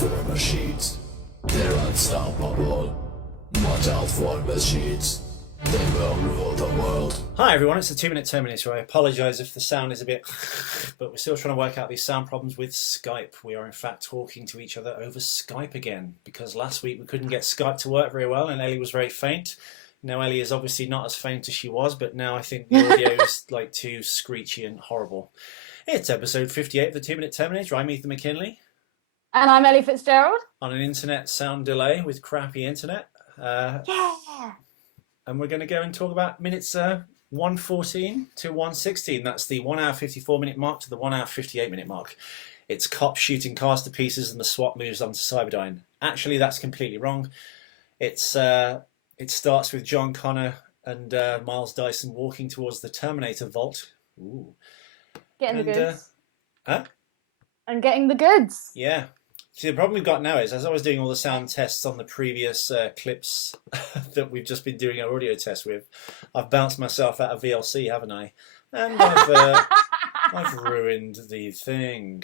for machines. They're unstoppable. Mortal for machines. They will rule the world. Hi everyone, it's the 2-Minute Terminator. I apologise if the sound is a bit but we're still trying to work out these sound problems with Skype. We are in fact talking to each other over Skype again, because last week we couldn't get Skype to work very well and Ellie was very faint. Now Ellie is obviously not as faint as she was, but now I think the audio is like too screechy and horrible. It's episode 58 of the 2-Minute Terminator. I'm Ethan McKinley. And I'm Ellie Fitzgerald. On an internet sound delay with crappy internet. Yeah. And we're going to go and talk about minutes 114 to 116. That's the 1 hour 54 minute mark to the 1 hour 58 minute mark. It's cops shooting cars to pieces and the SWAT moves on to Cyberdyne. Actually, that's completely wrong. It starts with John Connor and Miles Dyson walking towards the Terminator vault. Ooh. Getting the goods. Huh? And getting the goods. Yeah. See, the problem we've got now is, as I was doing all the sound tests on the previous clips that we've just been doing our audio test with, I've bounced myself out of VLC, haven't I? And I've ruined the thing.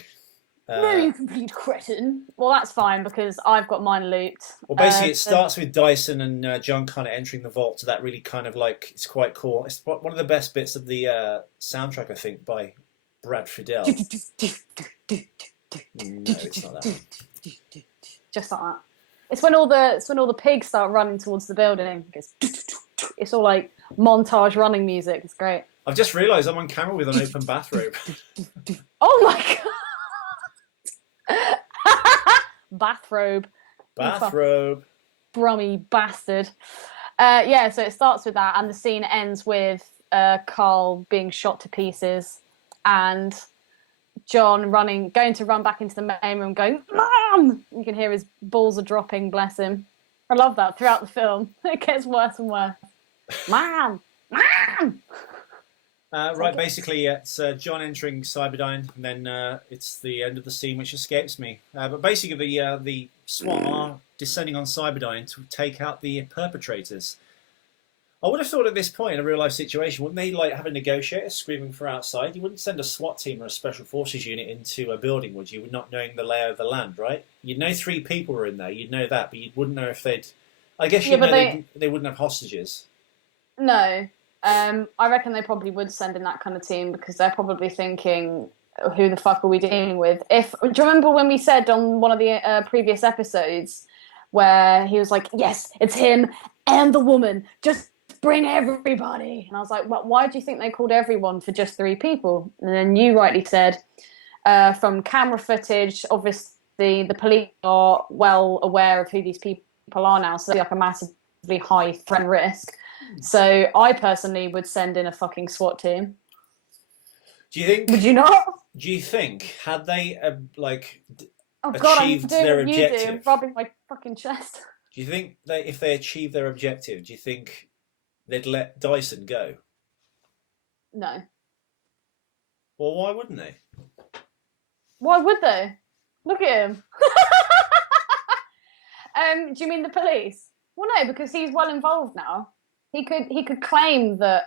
No, you complete cretin. Well, that's fine, because I've got mine looped. Well, basically, it starts with Dyson and John Connor entering the vault to that really kind of like, it's quite cool. It's one of the best bits of the soundtrack, I think, by Brad Fiedel. No, it's not that one. Just like that. It's when all the pigs start running towards the building. It's all like montage running music. It's great. I've just realised I'm on camera with an open bathrobe. Oh my god! Bathrobe. Bathrobe. Brummy bastard. Yeah, so it starts with that, and the scene ends with Carl being shot to pieces, and John going to run back into the main room, going, "Mom!" You can hear his balls are dropping. Bless him. I love that throughout the film. It gets worse and worse. Mom, Mom. Right, basically, it's John entering Cyberdyne, and then it's the end of the scene, which escapes me. But basically, the SWAT are descending on Cyberdyne to take out the perpetrators. I would have thought at this point in a real life situation, wouldn't they like have a negotiator screaming from outside? You wouldn't send a SWAT team or a special forces unit into a building, would you? Not knowing the layout of the land, right? You'd know 3 people were in there. You'd know that, but you wouldn't know if they'd. I guess you know they wouldn't have hostages. No, I reckon they probably would send in that kind of team, because they're probably thinking, "Who the fuck are we dealing with?" Do you remember when we said on one of the previous episodes where he was like, "Yes, it's him and the woman. Just bring everybody." And I was like, well, why do you think they called everyone for just 3 people? And then you rightly said, from camera footage, obviously the police are well aware of who these people are now, so they're like a massively high threat and risk. So I personally would send in a fucking SWAT team. Do you think? Would you not? Do you think had they Oh god, I'm achieved doing their what you do, objective? I'm rubbing my fucking chest. Do you think if they achieved their objective, do you think they'd let Dyson go? No. Well, why wouldn't they? Why would they? Look at him. Do you mean the police? Well, no, because he's well involved now. He could claim that,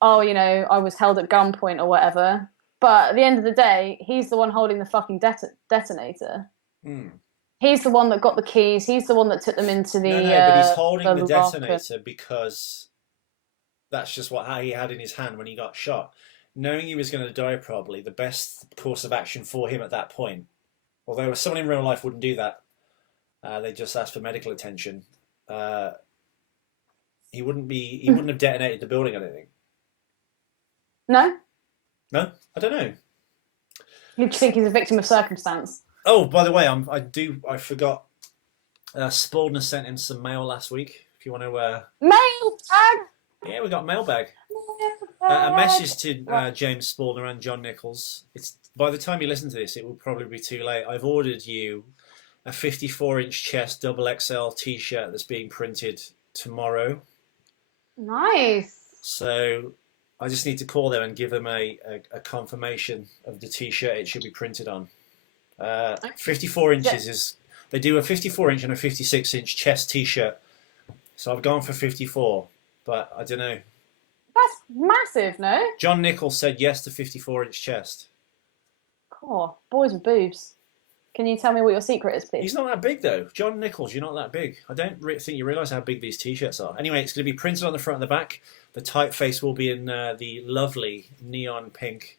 oh, you know, I was held at gunpoint or whatever. But at the end of the day, he's the one holding the fucking detonator. Hmm. He's the one that got the keys. He's the one that took them into the. No, but he's holding the locker. detonator because that's just how he had in his hand when he got shot. Knowing he was going to die, probably the best course of action for him at that point. Although someone in real life wouldn't do that, they just ask for medical attention. He wouldn't have detonated the building, I don't think. No. No, I don't know. You think he's a victim of circumstance? Oh, by the way, I forgot. Spaldner sent him some mail last week. If you want to. Mailbag. Yeah, we got mailbag. A message to James Spaldner and John Nichols. It's by the time you listen to this, it will probably be too late. I've ordered you a 54-inch chest double XL T-shirt that's being printed tomorrow. Nice. So I just need to call them and give them a confirmation of the T-shirt it should be printed on. 54 inches is... They do a 54-inch and a 56-inch chest T-shirt. So I've gone for 54, but I don't know. That's massive, no? John Nichols said yes to 54-inch chest. Cool. Boys with boobs. Can you tell me what your secret is, please? He's not that big, though. John Nichols, you're not that big. I don't think you realise how big these T-shirts are. Anyway, it's going to be printed on the front and the back. The typeface will be in the lovely neon pink.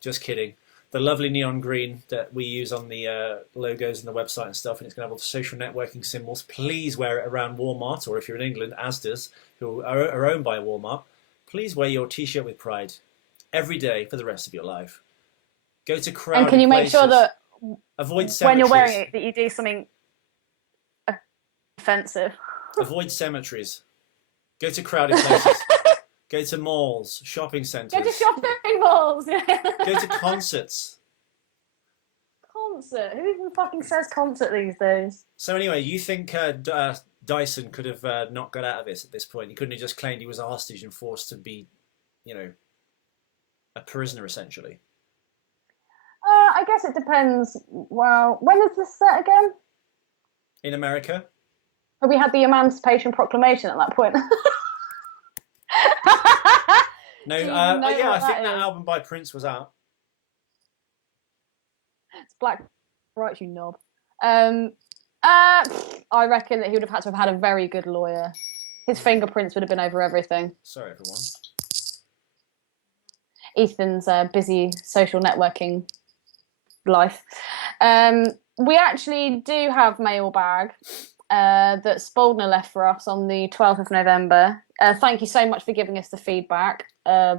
Just kidding. The lovely neon green that we use on the logos and the website and stuff, and it's going to have all the social networking symbols. Please wear it around Walmart, or if you're in England, Asda's, who are owned by Walmart. Please wear your T-shirt with pride every day for the rest of your life. Go to crowded And can you make places. sure that Avoid cemeteries. when you're wearing it, that you do something offensive? Avoid cemeteries. Go to crowded places. Go to malls, shopping centres. Go to shopping malls. Go to concerts. Concert? Who even fucking says concert these days? So anyway, you think Dyson could have not got out of this at this point? He couldn't have just claimed he was a hostage and forced to be, a prisoner essentially. I guess it depends. Well, when is this set again? In America. We had the Emancipation Proclamation at that point. No, I think that album by Prince was out. It's Black Rights, you knob. I reckon that he would have had to have had a very good lawyer. His fingerprints would have been over everything. Sorry, everyone. Ethan's busy social networking life. We actually do have mailbag that Spaldner left for us on the 12th of November. Thank you so much for giving us the feedback.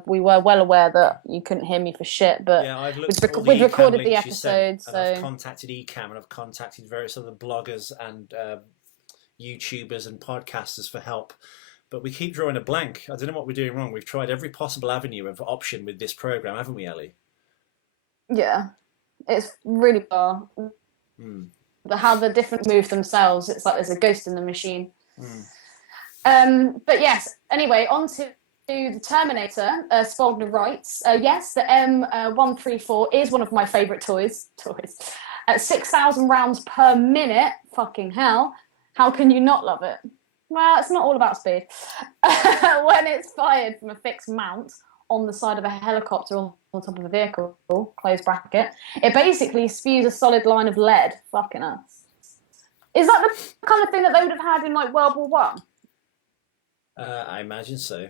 We were well aware that you couldn't hear me for shit, but yeah, I've looked we've recorded the episode. So I've contacted Ecamm and I've contacted various other bloggers and YouTubers and podcasters for help. But we keep drawing a blank. I don't know what we're doing wrong. We've tried every possible avenue of option with this program, haven't we, Ellie? Yeah, it's really far. How the different move themselves, it's like there's a ghost in the machine. But yes, anyway, on to the Terminator. Spaldner writes, yes, the M134 is one of my favourite toys. At 6,000 rounds per minute, fucking hell, how can you not love it? Well, it's not all about speed. When it's fired from a fixed mount on the side of a helicopter on top of a vehicle, close bracket, it basically spews a solid line of lead. Fucking us. Is that the kind of thing that they would have had in like World War One? I imagine so.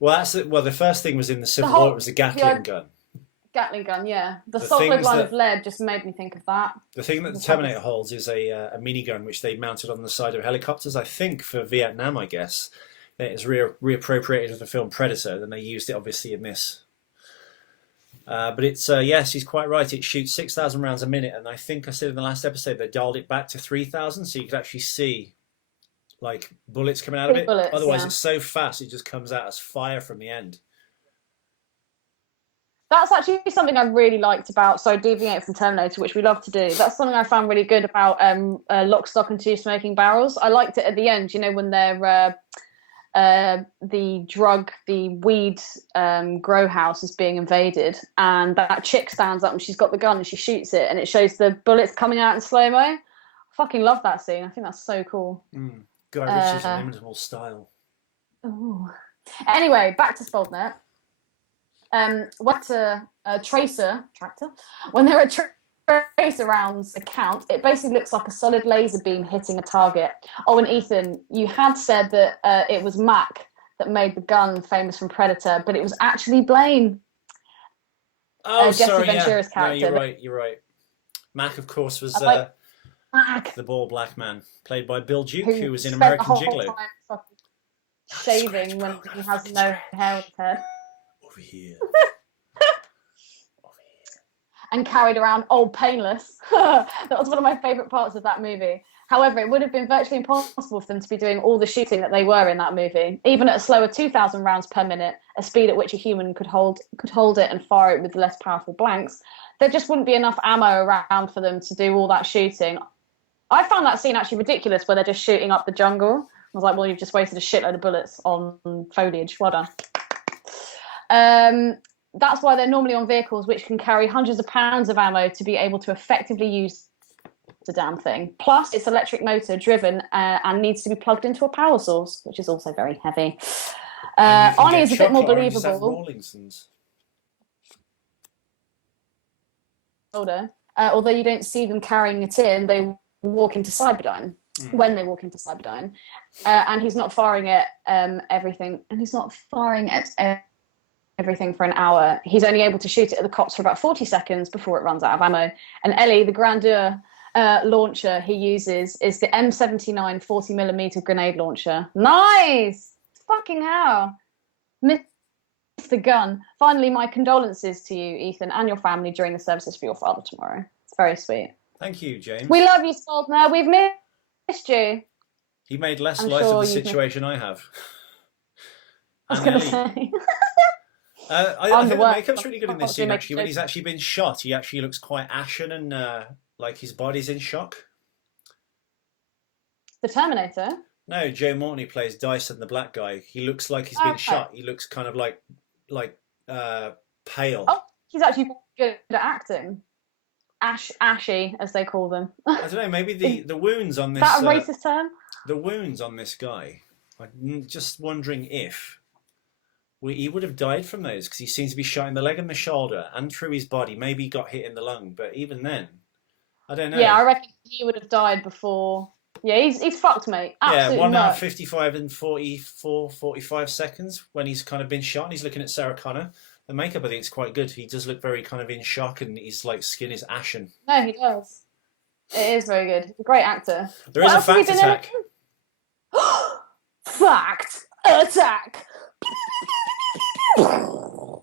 Well, the first thing was in the Civil War. It was the Gatling gun. Gatling gun, yeah. The solid line of lead just made me think of that. The thing that the Terminator holds is a minigun which they mounted on the side of helicopters, I think, for Vietnam, I guess. It is reappropriated with the film Predator, then they used it, obviously, in this. But it's, yes, he's quite right. It shoots 6,000 rounds a minute, and I think I said in the last episode they dialed it back to 3,000, so you could actually see, like, bullets coming out of it. Bullets, Otherwise, yeah. It's so fast, it just comes out as fire from the end. That's actually something I really liked about, deviate from Terminator, which we love to do. That's something I found really good about Lock, Stock and Two Smoking Barrels. I liked it at the end, when they're the weed grow house is being invaded, and that chick stands up and she's got the gun and she shoots it, and it shows the bullets coming out in slow-mo. I fucking love that scene. I think that's so cool. Guy Ritchie's inimitable style. Ooh. Anyway, back to Spaldner. What a tracer tractor? When there are tracer rounds account, it basically looks like a solid laser beam hitting a target. Oh, and Ethan, you had said that it was Mac that made the gun famous from Predator, but it was actually Blaine. Oh, Jesse sorry, Ventura's yeah. character. No, you're right. Mac, of course, was Mac, the bald black man, played by Bill Duke, who was in spent American the whole Gigolo. time fucking shaving when he has no hair on his head. Over here. And carried around Old Painless. That was one of my favourite parts of that movie. However, it would have been virtually impossible for them to be doing all the shooting that they were in that movie. Even at a slower 2,000 rounds per minute, a speed at which a human could hold it and fire it with less powerful blanks, there just wouldn't be enough ammo around for them to do all that shooting. I found that scene actually ridiculous, where they're just shooting up the jungle. I was like, well, you've just wasted a shitload of bullets on foliage. Well done. That's why they're normally on vehicles which can carry hundreds of pounds of ammo to be able to effectively use the damn thing. Plus, it's electric motor driven and needs to be plugged into a power source, which is also very heavy. Arnie is a bit more believable. Rawlinson's. Older. although you don't see them carrying it in, they walk into Cyberdyne when they walk into Cyberdyne, and he's not firing at everything, and he's not firing at everything for an hour. He's only able to shoot it at the cops for about 40 seconds before it runs out of ammo. And Ellie, the grandeur launcher he uses is the M79 40mm grenade launcher. Nice! Fucking hell. Missed the gun. Finally, my condolences to you, Ethan, and your family during the services for your father tomorrow. It's very sweet. Thank you, James. We love you, Saldner. We've missed you. He made less light of the situation I have. I was going to say. I think the makeup's really good in this scene, actually. When he's actually been shot, he actually looks quite ashen and like his body's in shock. The Terminator? No, Joe Morton plays Dyson, the black guy. He looks like he's been shot. He looks kind of like pale. Oh, he's actually good at acting. Ashy, as they call them. I don't know, maybe the wounds on this... Is that a racist term? The wounds on this guy, I'm just wondering if he would have died from those, because he seems to be shot in the leg and the shoulder and through his body. Maybe he got hit in the lung, but even then, I don't know. Yeah, I reckon he would have died before... Yeah, he's fucked, mate. Absolutely. Yeah, 1 hour 55 and 45 seconds when he's kind of been shot and he's looking at Sarah Connor. The makeup, I think, is quite good. He does look very kind of in shock and his skin is ashen. No, he does. It is very good. He's a great actor. There is a fact attack. Fact attack. Oh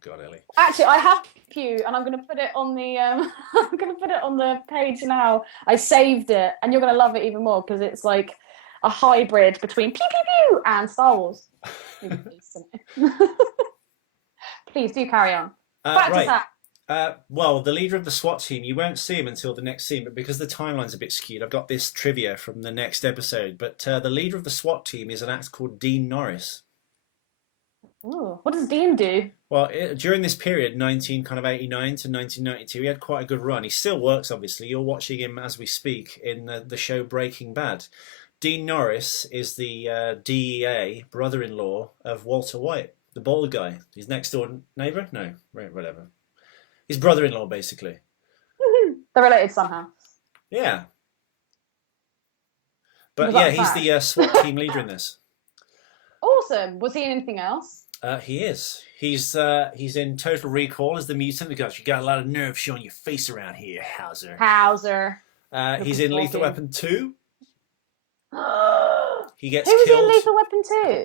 God, Ellie. Actually, I have a few, and I'm going to put it on the I'm going to put it on the page now. I saved it, and you're going to love it even more because it's like a hybrid between pew pew pew and Star Wars. Please do carry on. Fact attack. Well, the leader of the SWAT team, you won't see him until the next scene, but because the timeline's a bit skewed, I've got this trivia from the next episode. But the leader of the SWAT team is an actor called Dean Norris. Ooh, what does Dean do? Well, during this period, 1989 to 1992, he had quite a good run. He still works, obviously. You're watching him as we speak in the show Breaking Bad. Dean Norris is the DEA brother-in-law of Walter White, the bald guy. His next-door neighbour? No, whatever. His brother-in-law, basically. They're related somehow. Yeah. But yeah, he's the SWAT team leader in this. Awesome. Was he in anything else? He is. He's in Total Recall as the mutant. Because you got a lot of nerve showing your face around here, Hauser. He's in Lethal Weapon 2. He gets killed. Who was in Lethal Weapon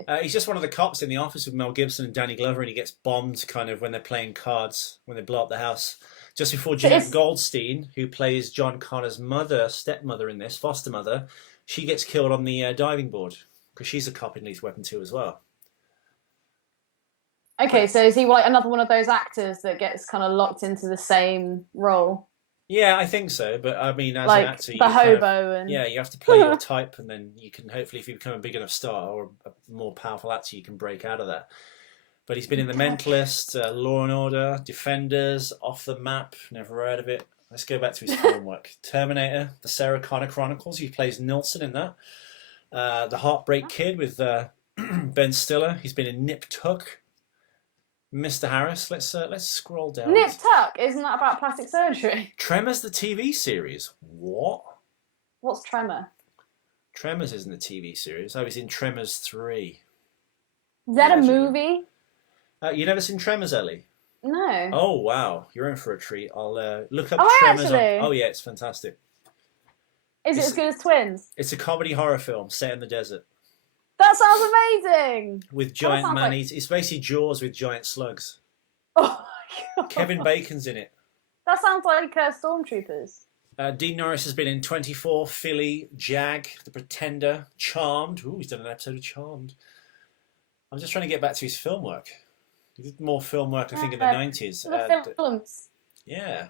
2? He's just one of the cops in the office with Mel Gibson and Danny Glover, and he gets bombed kind of when they're playing cards, when they blow up the house. Just before Jeanette Goldstein, who plays John Connor's stepmother in this, foster mother, she gets killed on the diving board, because she's a cop in Lethal Weapon 2 as well. Okay, so is he like another one of those actors that gets kind of locked into the same role? Yeah, I think so. But I mean, as like an actor, the hobo yeah, you have to play your type, and then you can hopefully, if you become a big enough star or a more powerful actor, you can break out of that. But he's been in The Mentalist, Law and Order, Defenders, Off the Map. Never heard of it. Let's go back to his film work. Terminator, The Sarah Connor Chronicles. He plays Nilsson in that. The Heartbreak Kid with Ben Stiller. He's been in Nip Tuck. Mr. Harris, let's scroll down. Nip Tuck, isn't that about plastic surgery? Tremors, the TV series. What? What's Tremor? Tremors isn't a TV series. I was in Tremors 3. Is that a movie? You never seen Tremors, Ellie? No. Oh wow, you're in for a treat. I'll look up Tremors. Actually? Oh yeah, it's fantastic. Is it as good as Twins? It's a comedy horror film set in the desert. That sounds amazing. With giant man-eaters. It's basically Jaws with giant slugs. Oh my God. Kevin Bacon's in it. That sounds like Stormtroopers. Dean Norris has been in 24, Philly, Jag, The Pretender, Charmed. Ooh, he's done an episode of Charmed. I'm just trying to get back to his film work. He did more film work, I think, in the 90s. The films. Yeah.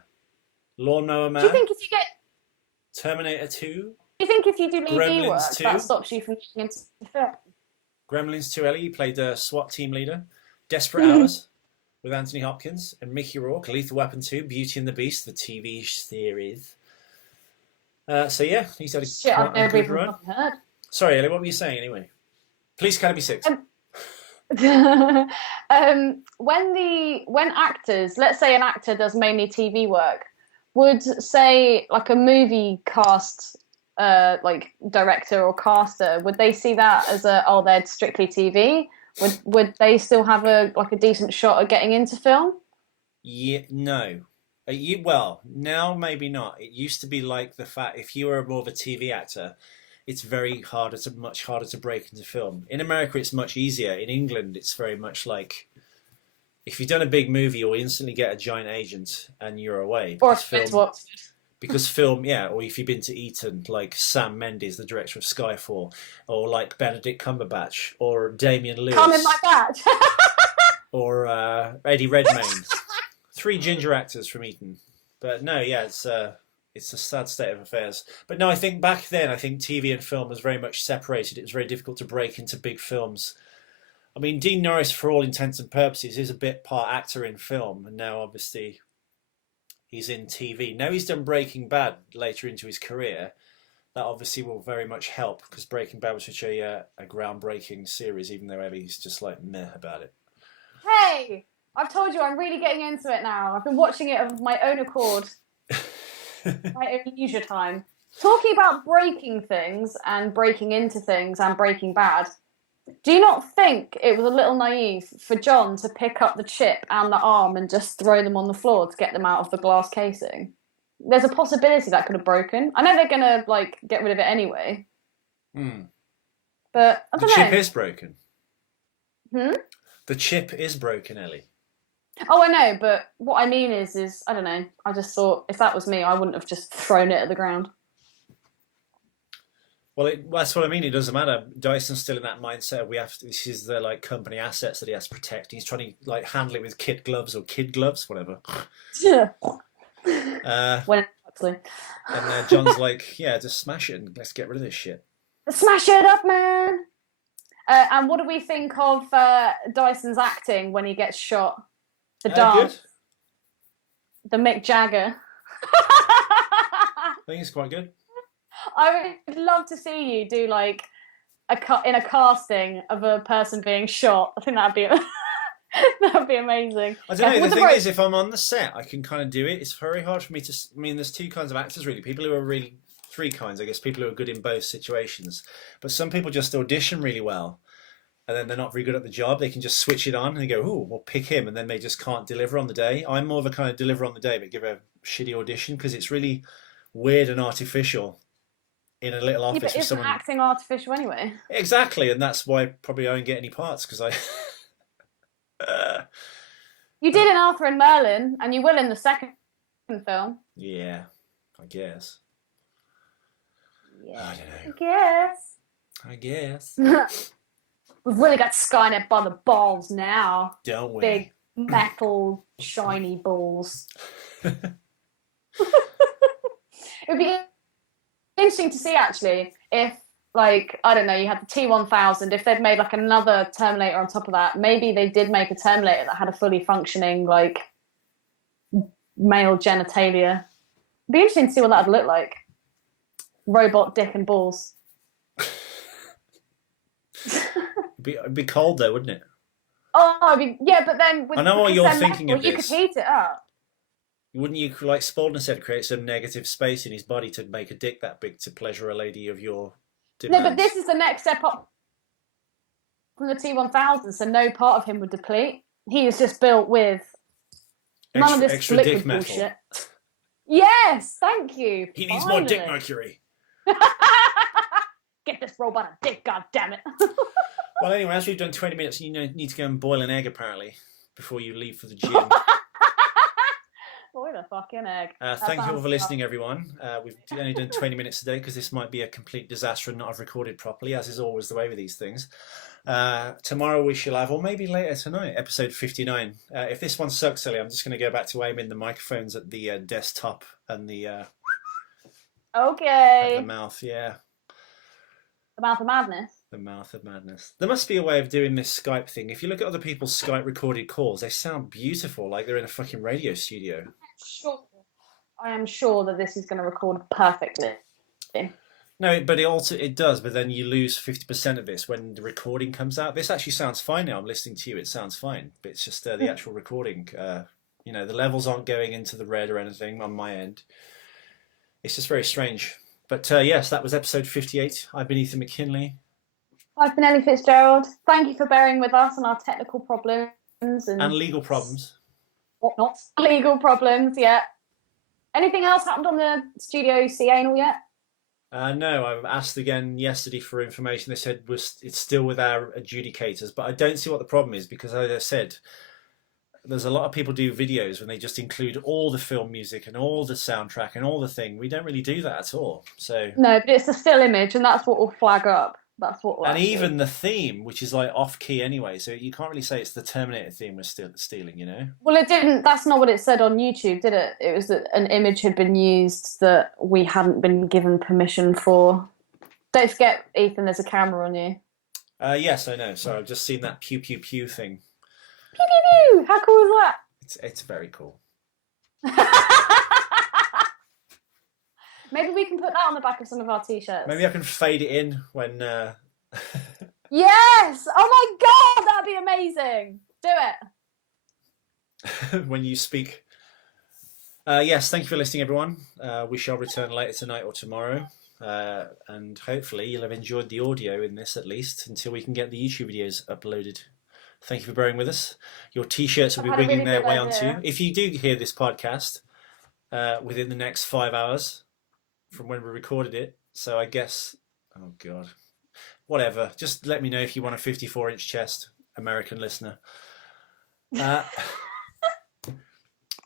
Lawnmower Man. Do you think if you get... Terminator 2. Do you think if you do lead Gremlins work, 2? that stops you from getting into the film? Gremlins 2, Ellie, he played the SWAT team leader. Desperate Hours with Anthony Hopkins and Mickey Rourke. Lethal Weapon 2, Beauty and the Beast, the TV series. So yeah, he's had a good run. Heard. Sorry, Ellie, what were you saying anyway? Police Academy 6. When actors, let's say an actor does mainly TV work, would say like a movie cast, like director or caster, would they see that as they're strictly TV? Would they still have a decent shot at getting into film? Yeah, no. Well, now maybe not. It used to be like the fact if you were more of a TV actor, it's much harder to break into film. In America, it's much easier. In England, it's very much like if you've done a big movie, you'll instantly get a giant agent and you're away Or because film, yeah. Or if you've been to Eton, like Sam Mendes, the director of Skyfall, or like Benedict Cumberbatch, or Damian Lewis, come in my batch. or Eddie Redmayne. Three ginger actors from Eton. But no, yeah, it's a sad state of affairs. But no, I think back then, I think TV and film was very much separated. It was very difficult to break into big films. I mean, Dean Norris, for all intents and purposes, is a bit part actor in film, and now obviously he's in TV. Now he's done Breaking Bad later into his career. That obviously will very much help because Breaking Bad was such a groundbreaking series, even though Ellie's just like meh about it. Hey, I've told you I'm really getting into it now. I've been watching it of my own accord, my own leisure time. Talking about breaking things and breaking into things and Breaking Bad, do you not think it was a little naive for John to pick up the chip and the arm and just throw them on the floor to get them out of the glass casing? There's a possibility that could have broken. I know they're gonna get rid of it anyway. But I don't know. The chip is broken. Hmm? The chip is broken, Ellie. Oh, I know, but what I mean is I don't know. I just thought if that was me, I wouldn't have just thrown it at the ground. Well, that's what I mean. It doesn't matter. Dyson's still in that mindset. This is the company assets that he has to protect. He's trying to handle it with kid gloves, whatever. Yeah. When actually. And John's like, yeah, just smash it and let's get rid of this shit. Smash it up, man. And what do we think of Dyson's acting when he gets shot? The dance, good. The Mick Jagger. I think it's quite good. I would love to see you do in a casting of a person being shot. I think that'd be amazing. I don't know. The thing is, if I'm on the set, I can kind of do it. It's very hard for me to. I mean, there's two kinds of actors really. People who are really three kinds, I guess. People who are good in both situations, but some people just audition really well, and then they're not very good at the job. They can just switch it on and they go, "Ooh, we'll pick him," and then they just can't deliver on the day. I'm more of a kind of deliver on the day, but give a shitty audition because it's really weird and artificial. In a little office with someone acting artificial anyway. Exactly, and that's why probably I don't get any parts because I. You did in Arthur and Merlin, and you will in the second film. Yeah, I guess. Yeah, I don't know. I guess. We've really got Skynet by the balls now. Don't we? Big metal shiny balls. It would be interesting to see actually if I don't know, you had the T-1000, if they'd made another Terminator on top of that. Maybe they did make a Terminator that had a fully functioning male genitalia. It'd be interesting to see what that'd look like. Robot dick and balls. It'd be cold though, wouldn't it? Oh, yeah, but then I know what you're thinking of you could heat it up. Wouldn't you, like Spalding said, create some negative space in his body to make a dick that big to pleasure a lady of your demands? No, but this is the next step up from the T-1000, so no part of him would deplete. He is just built with none of this extra liquid dick metal. bullshit. Yes, thank you. He needs more dick mercury. Get this robot a dick, goddammit. Well, anyway, as we've done 20 minutes, you need to go and boil an egg, apparently, before you leave for the gym. Boil a fucking egg. Thank you all for listening, everyone. We've only done 20 minutes today because this might be a complete disaster and not have recorded properly, as is always the way with these things. Tomorrow we shall have, or maybe later tonight, episode 59. If this one sucks, silly, I'm just going to go back to aiming the microphones at the desktop and the... okay. At the mouth, yeah. The mouth of madness. The mouth of madness. There must be a way of doing this Skype thing. If you look at other people's Skype recorded calls, they sound beautiful, like they're in a fucking radio studio. I am sure that this is going to record perfectly. No, but it does. But then you lose 50% of this when the recording comes out. This actually sounds fine now. I'm listening to you. It sounds fine, but it's just the actual recording. The levels aren't going into the red or anything on my end. It's just very strange. But yes, that was episode 58. I've been Ethan McKinley. I've been Ellie Fitzgerald. Thank you for bearing with us on our technical problems and legal problems. Whatnot. Legal problems, yeah. Anything else happened on the Studio C anal yet? No, I've asked again yesterday for information. They said it's still with our adjudicators, but I don't see what the problem is because, as I said, there's a lot of people do videos when they just include all the film music and all the soundtrack and all the thing. We don't really do that at all. So no, but it's a still image, and that's what will flag up. That's what. And even the theme, which is like off key anyway, so you can't really say it's the Terminator theme we're still stealing, you know? Well, it didn't. That's not what it said on YouTube, did it? It was that an image had been used that we hadn't been given permission for. Don't forget, Ethan, there's a camera on you. Yes, I know. So I've just seen that pew pew pew thing. Pew pew pew! How cool is that? It's very cool. Maybe we can put that on the back of some of our t-shirts. Maybe I can fade it in when... Yes! Oh my god, that'd be amazing! Do it! When you speak. Yes, thank you for listening, everyone. We shall return later tonight or tomorrow. And hopefully you'll have enjoyed the audio in this, at least, until we can get the YouTube videos uploaded. Thank you for bearing with us. Your t-shirts will be winging their way onto. If you do hear this podcast within the next 5 hours... from when we recorded it, so I guess, oh god, whatever, just let me know if you want a 54-inch chest, American listener.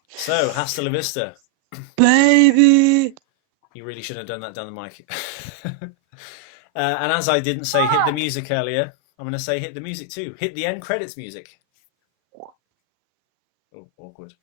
So, hasta la vista, baby. You really shouldn't have done that down the mic. And as I didn't say hit the music earlier, I'm going to say hit the music too. Hit the end credits music. Oh, awkward.